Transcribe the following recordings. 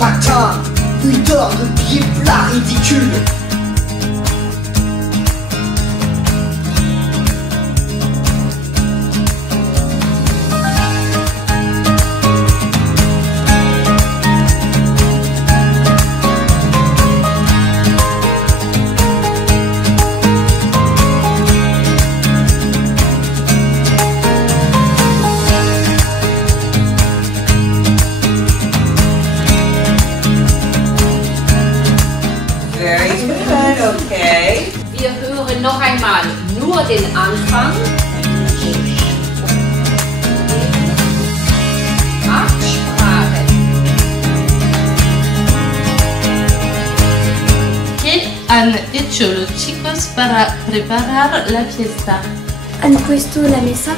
Fatin, une heure de pieds plats ridicules. Okay. Wir hören noch einmal nur den Anfang. Absprache. ¿Qué han hecho los chicos para preparar la fiesta? Han puesto la mesa.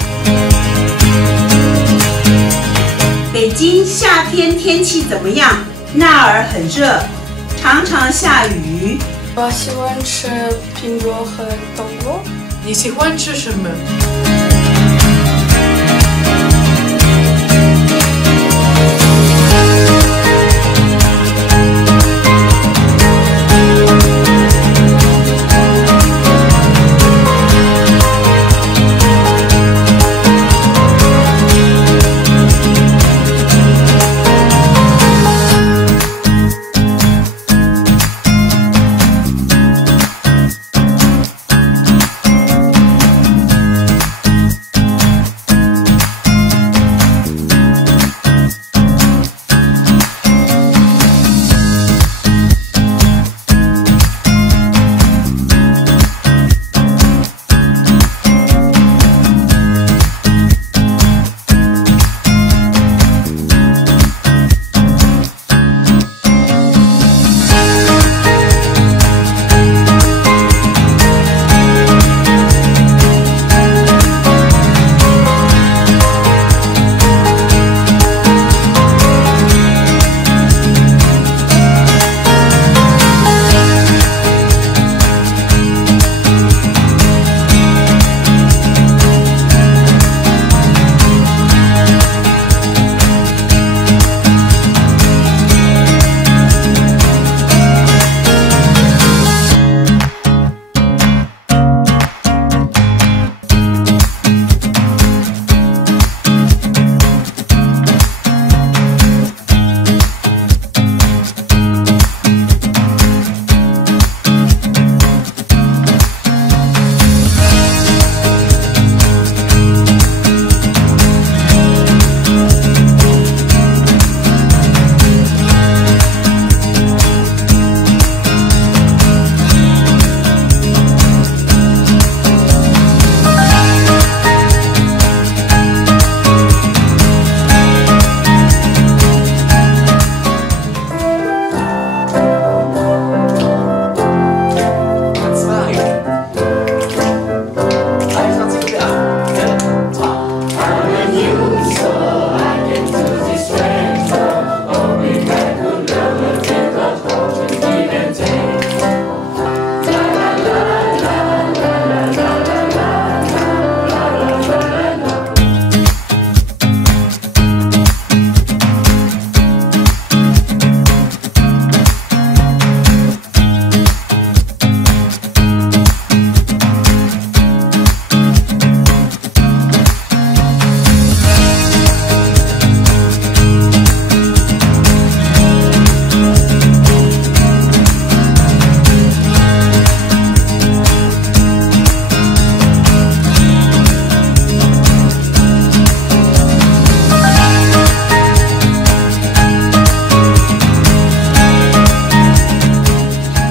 北京夏天天气怎么样？那儿很热，常常下雨。我喜欢吃苹果和糖果。你喜欢吃什么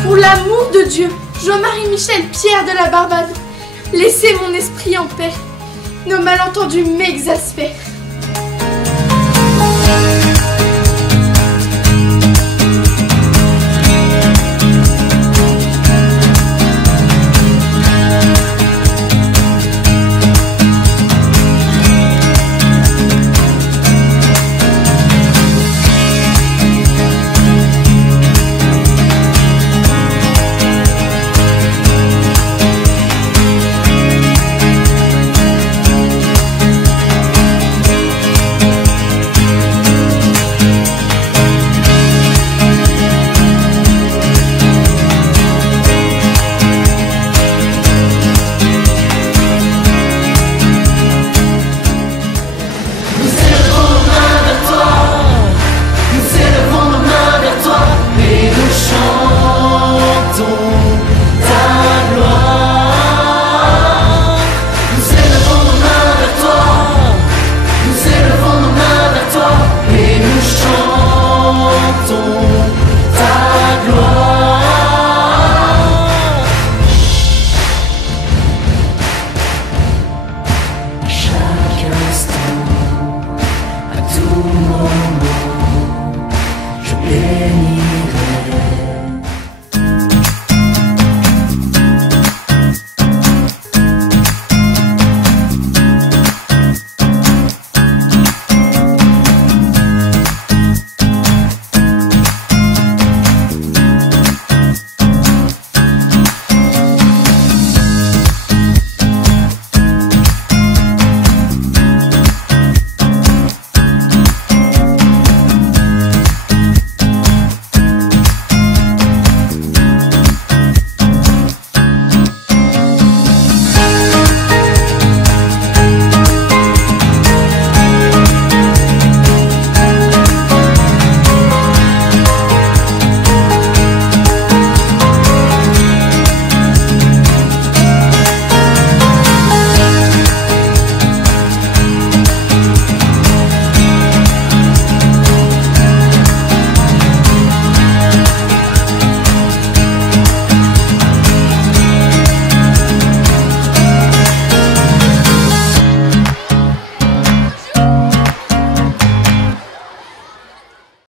？Pour l'amour de Dieu, Jean-Marie Michel Pierre de la Barbade, Laissez mon esprit en paix. Nos malentendus m'exaspèrent.